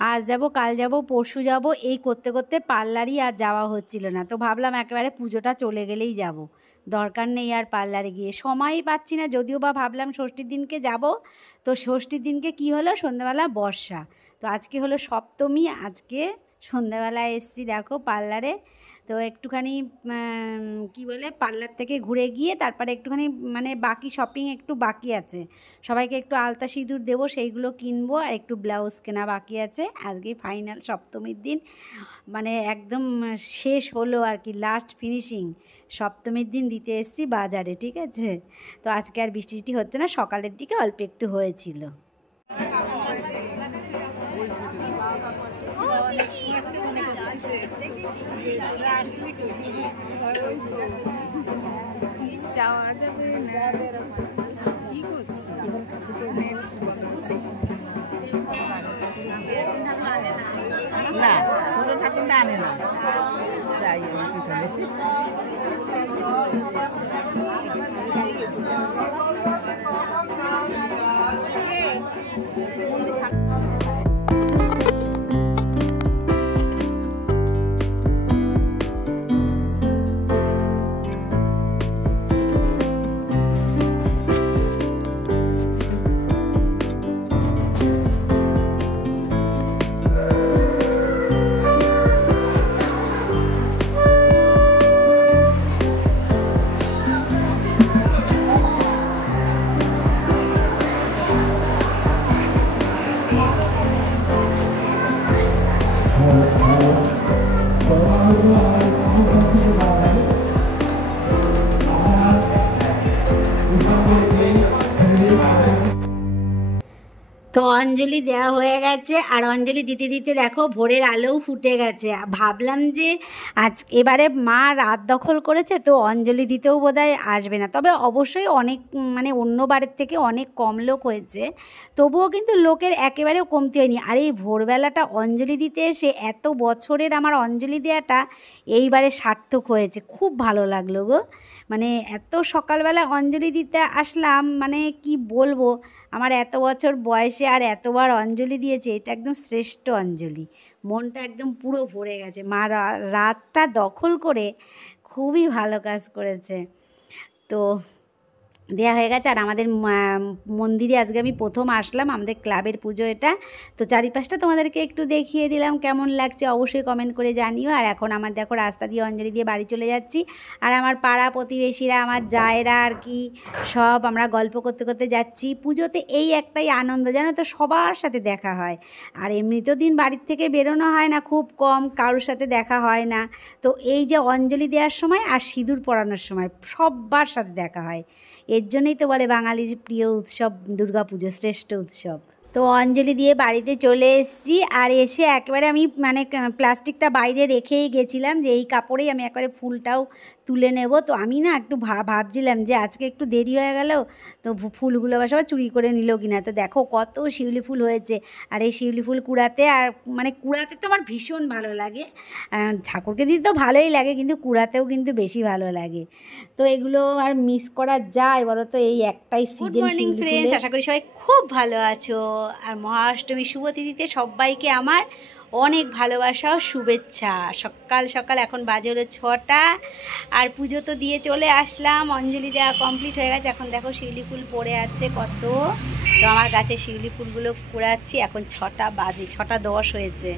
আজ যাব, কাল যাব, পরশু যাব, এই করতে করতে পার্লারই আর যাওয়া হচ্ছিল না। তো ভাবলাম একেবারে পুজোটা চলে গেলেই যাব, দরকার নেই আর পার্লারে গিয়ে, সময়ই পাচ্ছি না। যদিও বা ভাবলাম ষষ্ঠীর দিনকে যাব, তো ষষ্ঠীর দিনকে কি হলো, সন্ধ্যাবেলা বর্ষা। তো আজকে হলো সপ্তমী, আজকে সন্ধ্যাবেলায় এসছি দেখো পার্লারে। তো একটুখানি কি বলে, পার্লার থেকে ঘুরে গিয়ে তারপরে একটুখানি মানে বাকি শপিং একটু বাকি আছে, সবাইকে একটু আলতা সিঁদুর দেবো, সেইগুলো কিনবো, আর একটু ব্লাউজ কেনা বাকি আছে। আজকে ফাইনাল সপ্তমীর দিন, মানে একদম শেষ হলো আর কি, লাস্ট ফিনিশিং সপ্তমীর দিন দিতে এসেছি বাজারে, ঠিক আছে। তো আজকে আর বৃষ্টি টিষ্টি হচ্ছে না, সকালের দিকে অল্প একটু হয়েছিল। যাওয়া যাবে না, কি করছি না, ছোট ঠাকুরটা আনে না, যাই পিছনে। তো অঞ্জলি দেওয়া হয়ে গেছে, আর অঞ্জলি দিতে দিতে দেখো ভোরের আলোও ফুটে গেছে। ভাবলাম যে আজ এবারে মা রাত দখল করেছে, তো অঞ্জলি দিতেও বোধহয় আসবে না। তবে অবশ্যই অনেক মানে অন্য বারের থেকে অনেক কম লোক হয়েছে, তবুও কিন্তু লোকের একেবারেও কমতি হয়নি। আর এই ভোরবেলাটা অঞ্জলি দিতে এসে এত বছরের আমার অঞ্জলি দেওয়াটা এইবারে সার্থক হয়েছে, খুব ভালো লাগলো গো। মানে এত সকালবেলা অঞ্জলি দিতে আসলাম, মানে কি বলবো, আমার এত বছর বয়সে আর এতবার অঞ্জলি দিয়েছে, এটা একদম শ্রেষ্ঠ অঞ্জলি। মনটা একদম পুরো ভরে গেছে, মা রাতটা দখল করে খুবই ভালো কাজ করেছে। তো দেয়া হয়ে গেছে। আর আমাদের মন্দিরে আজকে আমি প্রথম আসলাম, আমাদের ক্লাবের পুজো এটা। তো চারিপাশটা তোমাদেরকে একটু দেখিয়ে দিলাম, কেমন লাগছে অবশ্যই কমেন্ট করে জানিও। আর এখন আমার দেখো রাস্তা দিয়ে অঞ্জলি দিয়ে বাড়ি চলে যাচ্ছি, আর আমার পাড়া প্রতিবেশীরা, আমার জায়েরা আর কি, সব আমরা গল্প করতে করতে যাচ্ছি। পুজোতে এই একটাই আনন্দ, জানো তো, সবার সাথে দেখা হয়। আর এমনিতেও দিন বাড়ির থেকে বেরোনো হয় না, খুব কম, কারোর সাথে দেখা হয় না। তো এই যে অঞ্জলি দেওয়ার সময় আর সিঁদুর পরানোর সময় সবার সাথে দেখা হয়। এর জন্যই তো বলে বাঙালির প্রিয় উৎসব দুর্গাপুজো, শ্রেষ্ঠ উৎসব। তো অঞ্জলি দিয়ে বাড়িতে চলে এসেছি, আর এসে একেবারে আমি মানে প্লাস্টিকটা বাইরে রেখেই গেছিলাম, যে এই কাপড়েই আমি একবারে ফুলটাও তুলে নেব। তো আমি না একটু ভাবছিলাম যে আজকে একটু দেরি হয়ে গেল, তো ফুলগুলো আবার সবাই চুরি করে নিল কিনা। তো দেখো কত শিউলি ফুল হয়েছে, আর এই শিউলি ফুল কুড়াতে, আর মানে কুড়াতে তো আমার ভীষণ ভালো লাগে, ঠাকুরকে দিতে তো ভালোই লাগে, কিন্তু কুড়াতেও কিন্তু বেশি ভালো লাগে। তো এগুলো আর মিস করা যায় বলো তো, এই একটাই সিজন। গুড মর্নিং ফ্রেন্ডস, আশা করি সবাই খুব ভালো আছো। আর মহাষ্টমীর শুভ তিথিতে সবাইকে আমার অনেক ভালোবাসা ও শুভেচ্ছা। সকাল সকাল এখন বাজে হলো 6টা, আর পুজো তো দিয়ে চলে আসলাম, অঞ্জলি দেওয়া কমপ্লিট হয়ে গেছে। এখন দেখো শিউলি ফুল পড়ে আছে কত, তো আমার গাছে শিউলি ফুলগুলো কুড়াচ্ছি। এখন 6টা বাজে, 6টা 10 হয়েছে।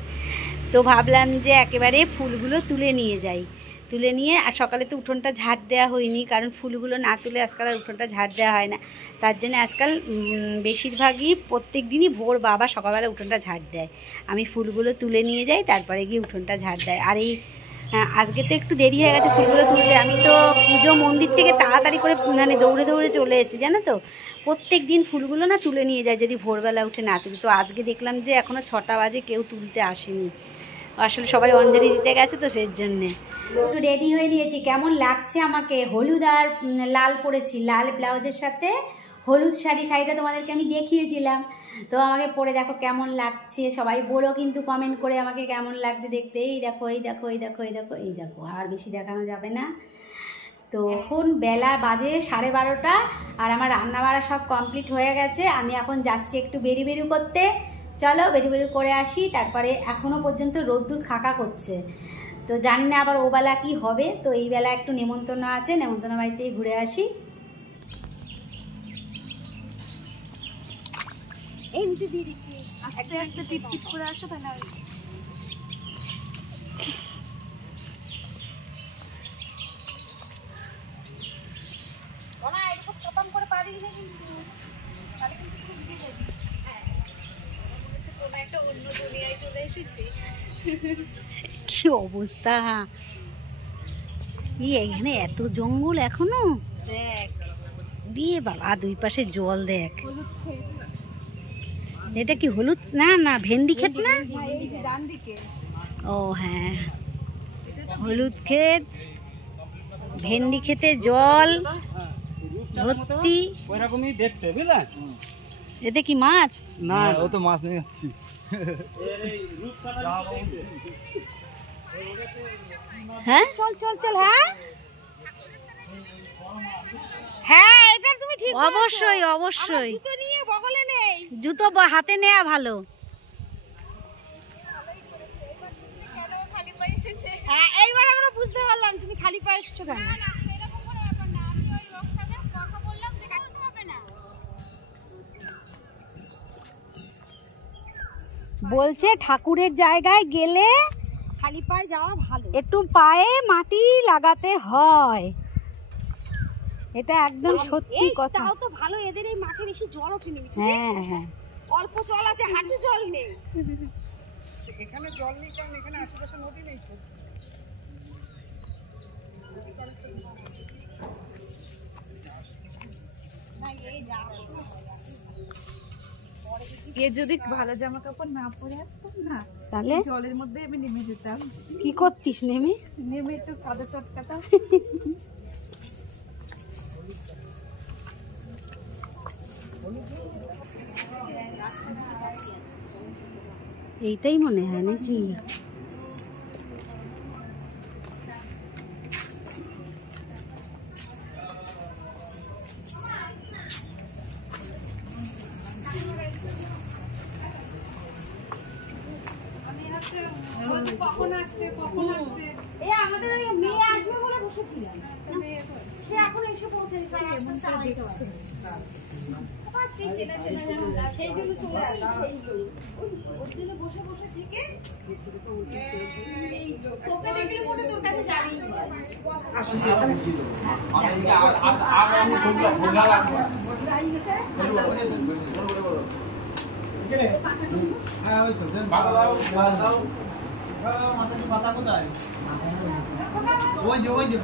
তো ভাবলাম যে একেবারে ফুলগুলো তুলে নিয়ে যাই, তুলে নিয়ে, আর সকালে তো উঠোনটা ঝাড় দেওয়া হয়নি, কারণ ফুলগুলো না তুলে আজকাল আর উঠোনটা ঝাড় দেওয়া হয় না। তার জন্য আজকাল বেশিরভাগই প্রত্যেক দিনই ভোর বাবা সকালবেলা উঠোনটা ঝাড় দেয়, আমি ফুলগুলো তুলে নিয়ে যাই, তারপরে গিয়ে উঠোনটা ঝাড় দেয়। আর এই আজকে তো একটু দেরি হয়ে গেছে ফুলগুলো তুলতে, আমি তো পুজো মন্দির থেকে তাড়াতাড়ি করে মানে দৌড়ে দৌড়ে চলে এসেছি, জানো তো। প্রত্যেক দিন ফুলগুলো না তুলে নিয়ে যায় যদি ভোরবেলা উঠে না তুলি। তো আজকে দেখলাম যে এখনও 6টা বাজে, কেউ তুলতে আসেনি, আসলে সবাই অঞ্জলি দিতে গেছে, তো সেই জন্যে একটু রেডি হয়ে নিয়েছি। কেমন লাগছে আমাকে, হলুদ আর লাল পরেছি, লাল ব্লাউজের সাথে হলুদ শাড়িটা তোমাদেরকে আমি দেখিয়েছিলাম। তো আমাকে পরে দেখো কেমন লাগছে, সবাই বলো কিন্তু কমেন্ট করে আমাকে কেমন লাগছে দেখতে। এই দেখো, এই দেখো, এই দেখো, এই দেখো, এই দেখো, আর বেশি দেখানো যাবে না। তো এখন বেলা বাজে 12:30, আর আমার রান্নাবাড়া সব কমপ্লিট হয়ে গেছে। আমি এখন যাচ্ছি একটু বেরি করতে, চলো বেরি বেরি করে আসি। তারপরে এখনও পর্যন্ত রোদ্দুর খাকা করছে, তো জানি না আবার ওবেলা কি হবে। তো এই বেলা একটু নেমন্তন্ন আছে, নেমন্তন্ন বাড়িতে ঘুরে আসি। কি অবস্থা, এখানে এত জঙ্গল এখনো, দেখ দিয়ে বাবা দুই পাশে জল দেখ। এটা কি হলুদ? না না ভেন্ডি ক্ষেত না? ও হ্যাঁ, হলুদ ক্ষেত, ভেন্ডি খেতে জল ভর্তি। ওইরকমই দেখতে, বুঝলা? এতে কি মাছ? না ও তো মাছ নিয়ে যাচ্ছি। হ্যাঁ চল চল চল। হ্যাঁ হ্যাঁ এটা তুমি ঠিক, অবশ্যই অবশ্যই। জুতো নিয়ে বগলে নেই, জুতো হাতে নেওয়া ভালো। হ্যাঁ এইবার আমরা বুঝতে পারলাম তুমি খালি পায়ে এসছো কেন। বলছে ঠাকুরের জায়গায় গেলে খালি পায়ে যাওয়া ভালো, একটু পায়ে মাটি লাগাতে হয়। এটা একদম সত্যি কথা। তাও তো ভালো, এদের এই মাঠে বেশি জল ওঠেনি। হ্যাঁ হ্যাঁ অল্প জল আছে, হাঁটু জল নেই। এখানে জল নেই কারণ এখানে আশেপাশে নদী নেই। এ যদি ভালো জামা কাপড় না পরে আসতাম না, তাহলে জলের মধ্যে আমি নেমে যেতাম। কি করতিস নেমে? নেমে একটু কাদা চটকাতাম। এইটাই মনে হয় নাকি? কখন আসবে কখন আসবে, এই আমাদের ওই মেয়ে আসবে বলে বসেছিলাম, সে এখন এসে পৌঁছেছে। সেই জন্য চলে আসে, ওর জন্য বসে বসে থেকে তোকে দেখলে মনে তোর কাছে যাবেই। পাতা কোথায়? ওই যে ওই যে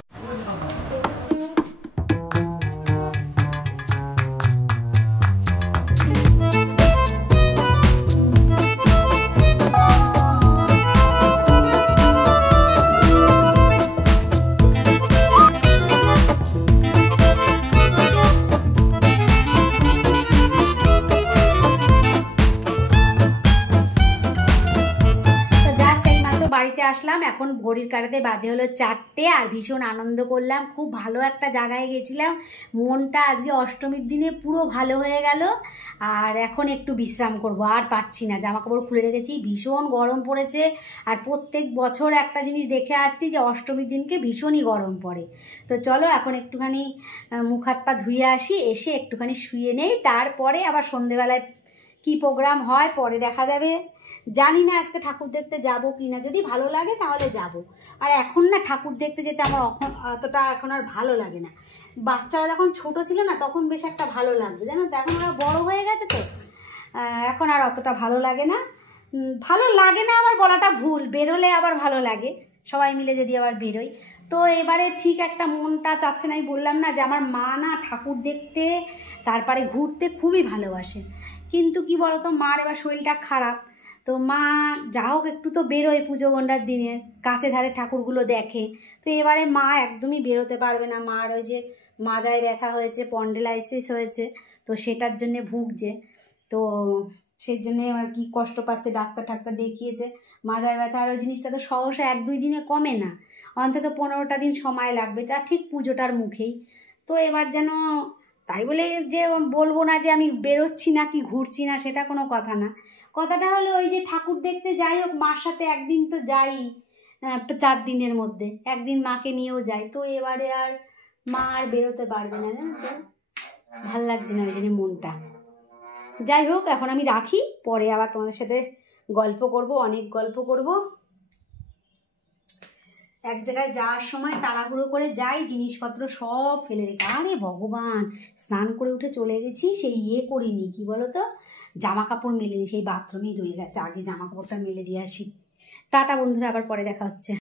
আসলাম। এখন ঘড়ির কাঁটাতে বাজে হলো 4টে, আর ভীষণ আনন্দ করলাম। খুব ভালো একটা জায়গায় গেছিলাম, মনটা আজকে অষ্টমীর দিনে পুরো ভালো হয়ে গেল। আর এখন একটু বিশ্রাম করব, আর পারছি না, জামা কাপড় খুলে রেখেছি, ভীষণ গরম পড়েছে। আর প্রত্যেক বছর একটা জিনিস দেখে আসছি যে অষ্টমীর দিনকে ভীষণই গরম পড়ে। তো চলো এখন একটুখানি মুখ হাত পা ধুয়ে আসি, এসে একটুখানি শুয়ে নেই, তারপরে আবার সন্ধেবেলায় কি প্রোগ্রাম হয় পরে দেখা যাবে। জানি না আজকে ঠাকুর দেখতে যাবো কি না, যদি ভালো লাগে তাহলে যাব। আর এখন না ঠাকুর দেখতে যেতে আমার অতটা এখন আর ভালো লাগে না। বাচ্চারা যখন ছোট ছিল না তখন বেশ একটা ভালো লাগতো, জানো তো। এখন ওরা বড় হয়ে গেছে, তো এখন আর অতটা ভালো লাগে না। ভালো লাগে না আবার বলাটা ভুল, বেরোলে আবার ভালো লাগে, সবাই মিলে যদি আবার বেরোই। তো এবারে ঠিক একটা মনটা চাচ্ছে না। আমি বললাম না যে আমার মা না ঠাকুর দেখতে তারপরে ঘুরতে খুবই ভালোবাসে, কিন্তু কি বলতো মার এবার শরীরটা খারাপ। তো মা যা হোক একটু তো বেরোয় পুজো গন্ডার দিনে, কাছে ধারে ঠাকুরগুলো দেখে। তো এবারে মা একদমই বেরোতে পারবে না, মার ওই যে মাজায় ব্যথা হয়েছে, স্পন্ডিলাইসিস হয়েছে, তো সেটার জন্যে ভুগছে। তো সেই জন্যে আর কি কষ্ট পাচ্ছে, ডাক্তার দেখিয়েছে। মাজায় ব্যথা আর ওই জিনিসটা তো সহসা 1-2 দিনে কমে না, অন্তত 15টা দিন সময় লাগবে, তা ঠিক পুজোটার মুখেই। তো এবার যেন তাই বলে যে বলবো না যে আমি বেরোচ্ছি না কি ঘুরছি না, সেটা কোনো কথা না। কথাটা হলো ওই যে ঠাকুর দেখতে যাই হোক, মার সাথে একদিন তো যাই, 4 দিনের মধ্যে একদিন মাকে নিয়েও যাই, তো এবারে আর মা আর বেরোতে পারবে না, জানো তো, ভাল লাগছে না ওই জন্য মনটা। যাই হোক, এখন আমি রাখি, পরে আবার তোমাদের সাথে গল্প করব, অনেক গল্প করব। এক জায়গায় যাওয়ার সময় তাড়াহুড়ো করে যাই, জিনিসপত্র সব ফেলে রেখে, আরে ভগবান, স্নান করে উঠে চলে গেছি, সেই করিনি, কি বলো তো, জামা কাপড় মেলেনি, সেই বাথরুমেই রয়ে গেছে, আগে জামা কাপড়টা মেলে দিয়ে আসি। টাটা বন্ধুরা, আবার পরে দেখা হচ্ছে।